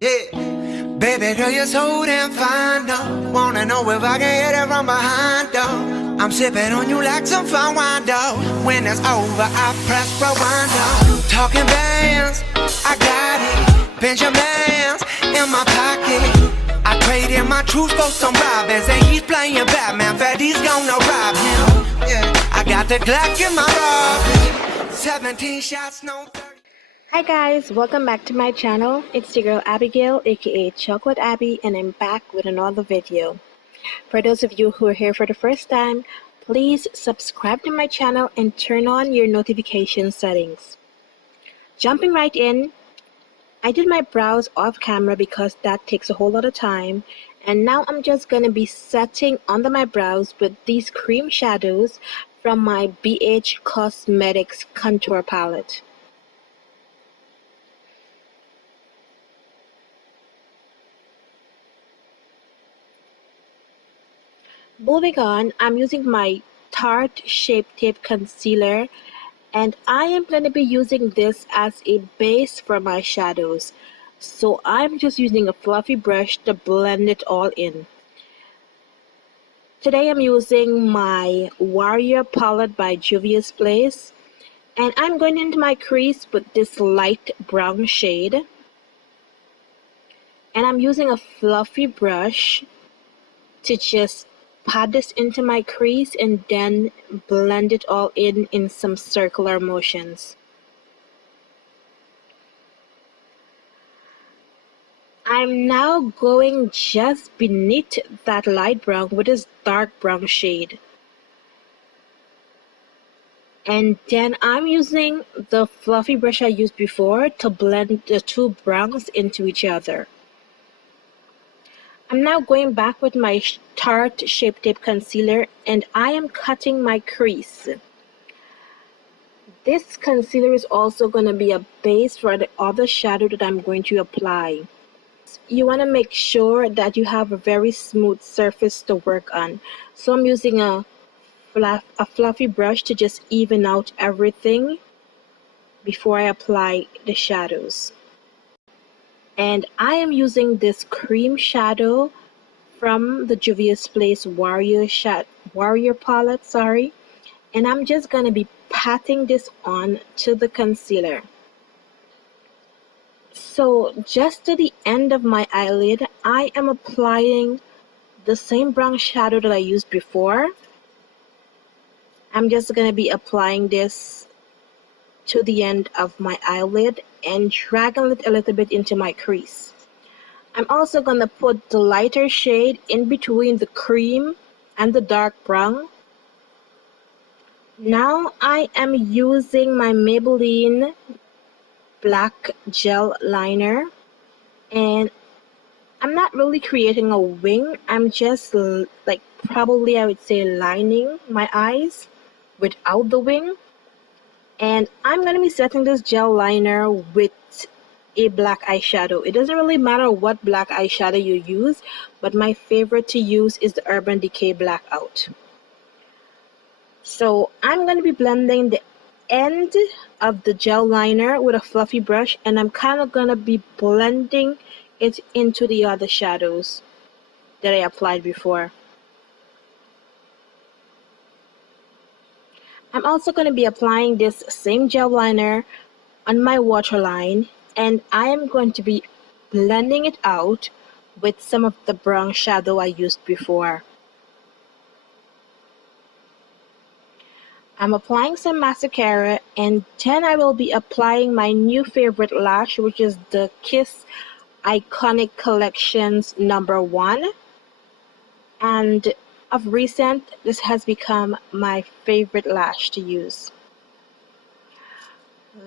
Yeah, baby girl, you're so damn fine, though. Wanna know if I can hit it from behind, though. I'm sipping on you like some fine wine, though. When it's over, I press rewind, though. Talking bands, I got it. Benjamins in my pocket. I traded my truth for some robins, and he's playing Batman. Fatty's gonna rob him. Yeah, I got the Glock in my robin. 17 shots, no 30. Hi guys, welcome back to my channel. It's your girl Abigail, aka Chocolate Abby, and I'm back with another video. For those of you who are here for the first time, please subscribe to my channel and turn on your notification settings. Jumping right in, I did my brows off camera because that takes a whole lot of time, and now I'm just gonna be setting under my brows with these cream shadows from my BH Cosmetics contour palette. Moving on, I'm using my Tarte Shape Tape Concealer, and I am going to be using this as a base for my shadows. So I'm just using a fluffy brush to blend it all in. Today I'm using my Warrior Palette by Juvia's Place, and I'm going into my crease with this light brown shade. And I'm using a fluffy brush to just pat this into my crease and then blend it all in some circular motions. I'm now going just beneath that light brown with this dark brown shade. And then I'm using the fluffy brush I used before to blend the two browns into each other. I'm now going back with my Tarte Shape Tape Concealer, and I am cutting my crease. This concealer is also going to be a base for the other shadow that I'm going to apply. You want to make sure that you have a very smooth surface to work on. So I'm using a fluffy brush to just even out everything before I apply the shadows. And I am using this cream shadow from the Juvia's Place Warrior Palette, and I'm just going to be patting this on to the concealer. So just to the end of my eyelid, I am applying the same brown shadow that I used before. I'm just going to be applying this to the end of my eyelid and dragging it a little bit into my crease. I'm also going to put the lighter shade in between the cream and the dark brown. Now I am using my Maybelline black gel liner, and I'm not really creating a wing. I'm just like probably I would say lining my eyes without the wing. And I'm going to be setting this gel liner with a black eyeshadow. It doesn't really matter what black eyeshadow you use, but my favorite to use is the Urban Decay Blackout. So I'm going to be blending the end of the gel liner with a fluffy brush, and I'm kind of going to be blending it into the other shadows that I applied before. I'm also going to be applying this same gel liner on my waterline, and I am going to be blending it out with some of the brown shadow I used before. I'm applying some mascara, and then I will be applying my new favorite lash, which is the Kiss Iconic Collections #1. And of recent, this has become my favorite lash to use.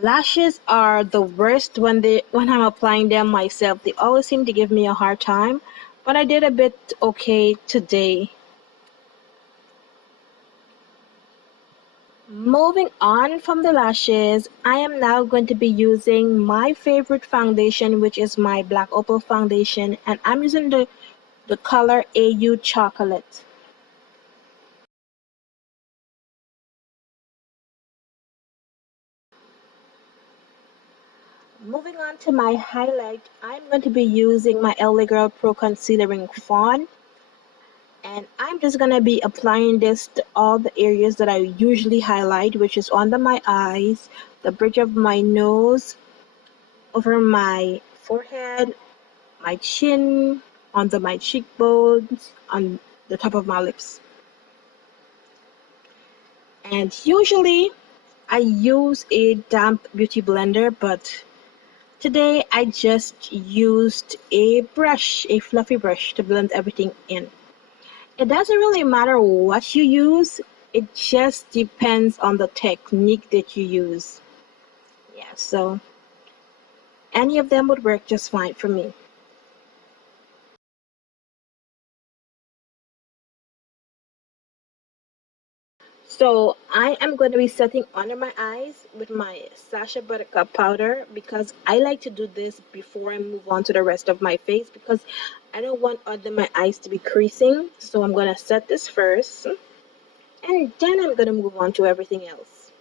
Lashes are the worst when I'm applying them myself. They always seem to give me a hard time, but I did a bit okay today. Moving on from the lashes, I am now going to be using my favorite foundation, which is my Black Opal foundation, and I'm using the color AU Chocolate. moving on to my highlight, I'm going to be using my LA Girl Pro Concealer Fawn, and I'm just going to be applying this to all the areas that I usually highlight, which is under my eyes, the bridge of my nose, over my forehead, my chin, under my cheekbones, on the top of my lips. And usually I use a damp beauty blender, but today I just used a brush, a fluffy brush, to blend everything in. It doesn't really matter what you use, it just depends on the technique that you use. Yeah, so any of them would work just fine for me. So I am going to be setting under my eyes with my Sacha Buttercup powder, because I like to do this before I move on to the rest of my face, because I don't want under my eyes to be creasing. So I'm going to set this first, and then I'm going to move on to everything else.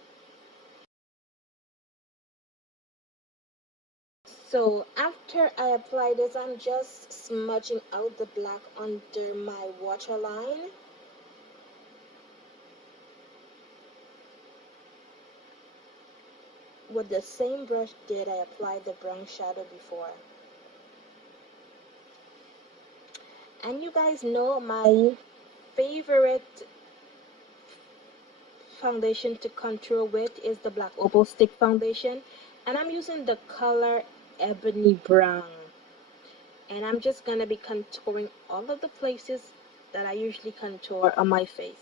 So after I apply this, I'm just smudging out the black under my waterline. With the same brush that I applied the brown shadow before. And you guys know my favorite foundation to contour with is the Black Opal Stick Foundation. And I'm using the color Ebony Brown. And I'm just going to be contouring all of the places that I usually contour on my face.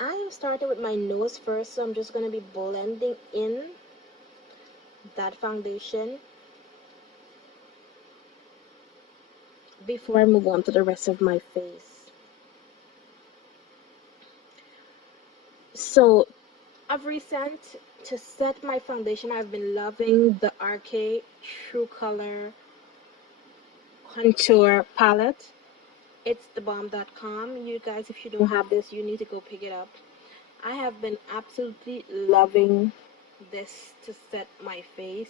I am starting with my nose first, so I'm just going to be blending in that foundation before I move on to the rest of my face. So, of recent, to set my foundation, I've been loving the RK True Color Contour Palette. It's thebomb.com. You guys, if you don't have this, you need to go pick it up. I have been absolutely loving this to set my face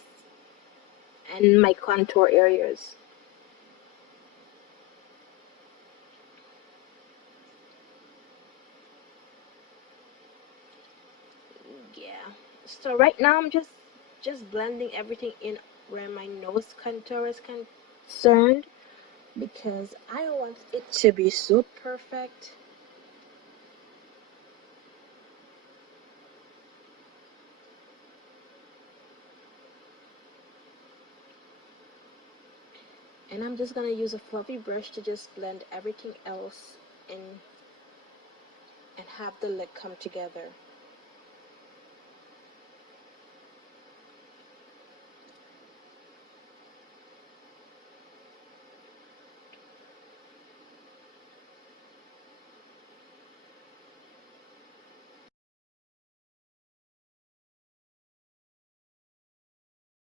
and my contour areas. Yeah. So right now I'm just blending everything in where my nose contour is concerned, because I want it to be so perfect. And I'm just gonna use a fluffy brush to just blend everything else in and have the look come together.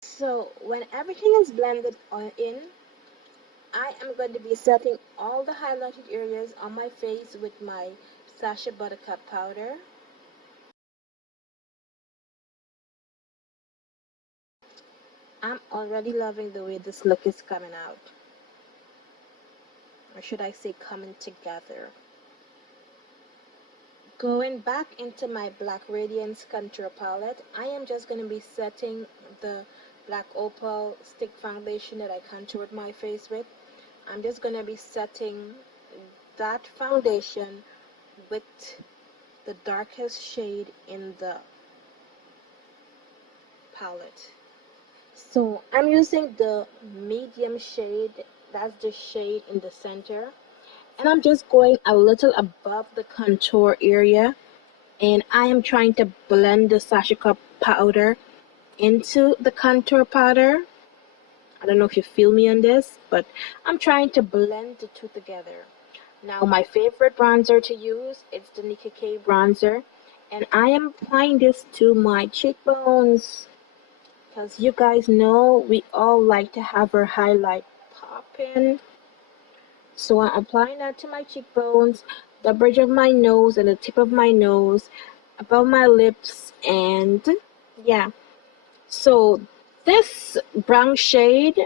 So when everything is blended in, I am going to be setting all the highlighted areas on my face with my Sacha Buttercup powder. I'm already loving the way this look is coming out. Or should I say coming together. Going back into my Black Radiance Contour Palette, I am just going to be setting the Black Opal Stick Foundation that I contoured my face with. I'm just going to be setting that foundation with the darkest shade in the palette. So I'm using the medium shade, that's the shade in the center. And I'm just going a little above the contour area, and I am trying to blend the Sacha Cup powder into the contour powder. I don't know if you feel me on this, but I'm trying to blend the two together. Now my favorite bronzer to use is the Nicka K bronzer, and I am applying this to my cheekbones, because you guys know we all like to have our highlight popping. So I'm applying that to my cheekbones, the bridge of my nose, and the tip of my nose. above my lips, and yeah. So this brown shade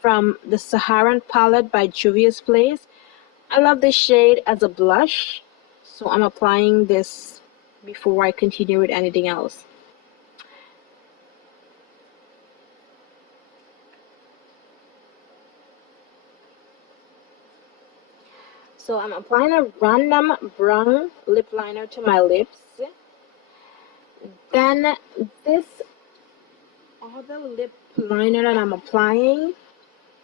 from the Saharan palette by Juvia's Place, I love this shade as a blush, so I'm applying this before I continue with anything else. So I'm applying a random brown lip liner to my lips. Then this other lip liner that I'm applying,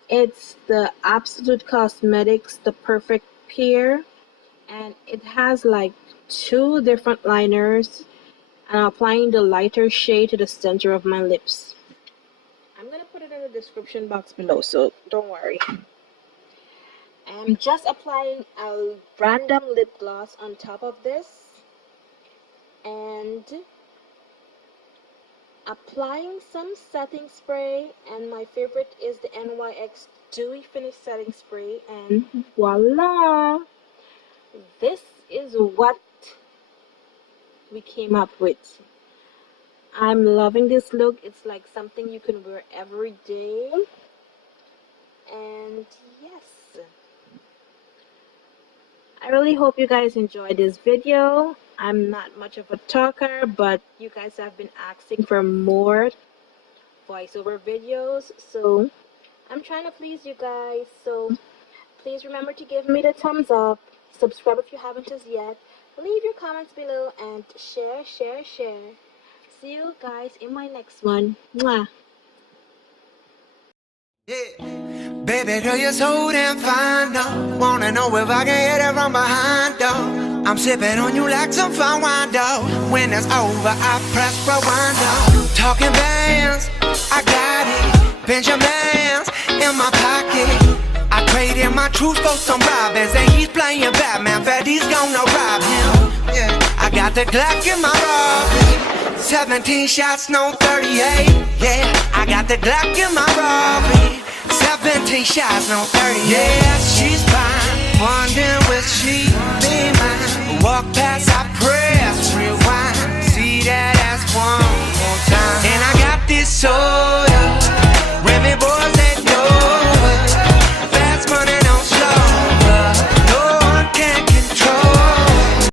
it's the Absolute Cosmetics The Perfect Pear, and it has like 2 different liners, and I'm applying the lighter shade to the center of my lips. I'm gonna put it in the description box below, so don't worry. I'm just applying a random lip gloss on top of this, and applying some setting spray, and my favorite is the NYX Dewy Finish Setting Spray, and voila! This is what we came up with. I'm loving this look. It's like something you can wear every day, and yes, I really hope you guys enjoyed this video. I'm not much of a talker, but you guys have been asking for more voiceover videos, so I'm trying to please you guys. So please remember to give me the thumbs up, subscribe if you haven't as yet, leave your comments below, and share. See you guys in my next one. Mwah. Yeah. Baby girl, you're so damn fine, though. Wanna know if I can hit it from behind, though. I'm sipping on you like some fine wine, though. When it's over, I press rewind, though. Talking bands, I got it. Benjamins in my pocket. I traded my truth for some robbers, and he's playing Batman. Freddy's gonna rob him. Yeah. I got the Glock in my Robin. 17 shots, no 38. Yeah, I got the Glock in my Robin. 17 shots, no 38. Yeah, she's fine. Wondering will she be mine? Walk past, I press rewind. See that ass one more time.